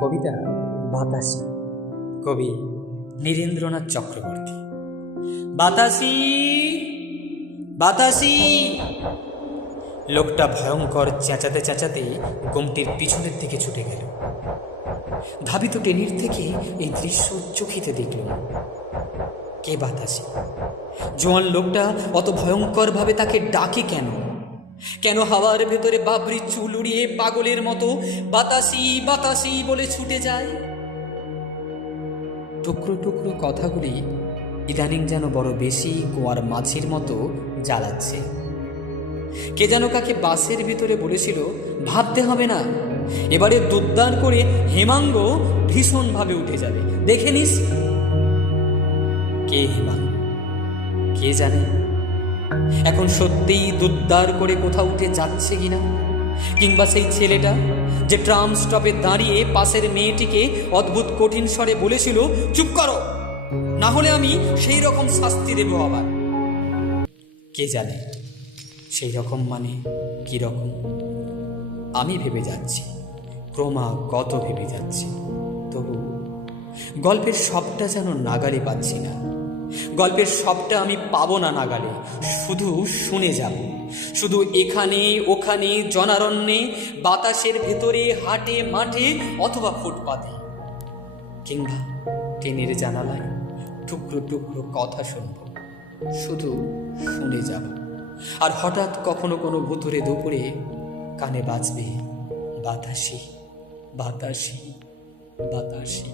কবিতা বাতাসি, কবি নীরেন্দ্রনাথ চক্রবর্তী। বাতাসি বাতাসি, লোকটা ভয়ঙ্কর চেঁচাতে চেঁচাতে গোমটির পিছনের দিকে ছুটে গেল। ধাবিত টেনির থেকে এই দৃশ্য চোখেতে দেখল। কে বাতাসি? জোয়ান লোকটা অত ভয়ঙ্করভাবে তাকে ডাকে কেন? কেন হাওয়ার ভেতরে বাবরি চুল উড়িয়ে পাগলের মতো বাতাসি বাতাসি বলে ছুটে যায়? টুকরো টুকরো কথাগুলি ইদানিং যেন বড় বেশি কুয়ার মাছির মতো জ্বালাচ্ছে। কে যেন কাকে বাসের ভিতরে বলেছিল, ভাবতে হবে না, এবারে দুদ্দার করে হেমাঙ্গ ভীষণভাবে উঠে যাবে, দেখে নিস। কে হেমাঙ্গ? কে জানে এখন সত্যিই দুদ্দার করে কোথাও উঠে যাচ্ছে কিনা? কিংবা সেই ছেলেটা যে ট্রাম স্টপে দাঁড়িয়ে পাশের মেয়েটিকে অদ্ভুত কঠিন স্বরে বলেছিল, চুপ করো, না হলে আমি সেই রকম শাস্তি দেব আবার। কে জানে সেই রকম মানে কি রকম? আমি ভেবে যাচ্ছি, ক্রমাগত ভেবে যাচ্ছি, তবু গল্পের সবটা যেন নাগালে পাচ্ছি না। গল্পের সবটা আমি পাবো না নাগালে, শুধু শুনে যাব। শুধু এখানে ওখানে জনারণ্যে, বাতাসের ভেতরে, হাটে মাঠে অথবা ফুটপাতে, কিংবা ট্রেনের জানালায় টুকরো টুকরো কথা শুনব, শুধু শুনে যাব। আর হঠাৎ কখনো কোনো ভুতুরে দুপুরে কানে বাজবে বাতাসি বাতাসি বাতাসি।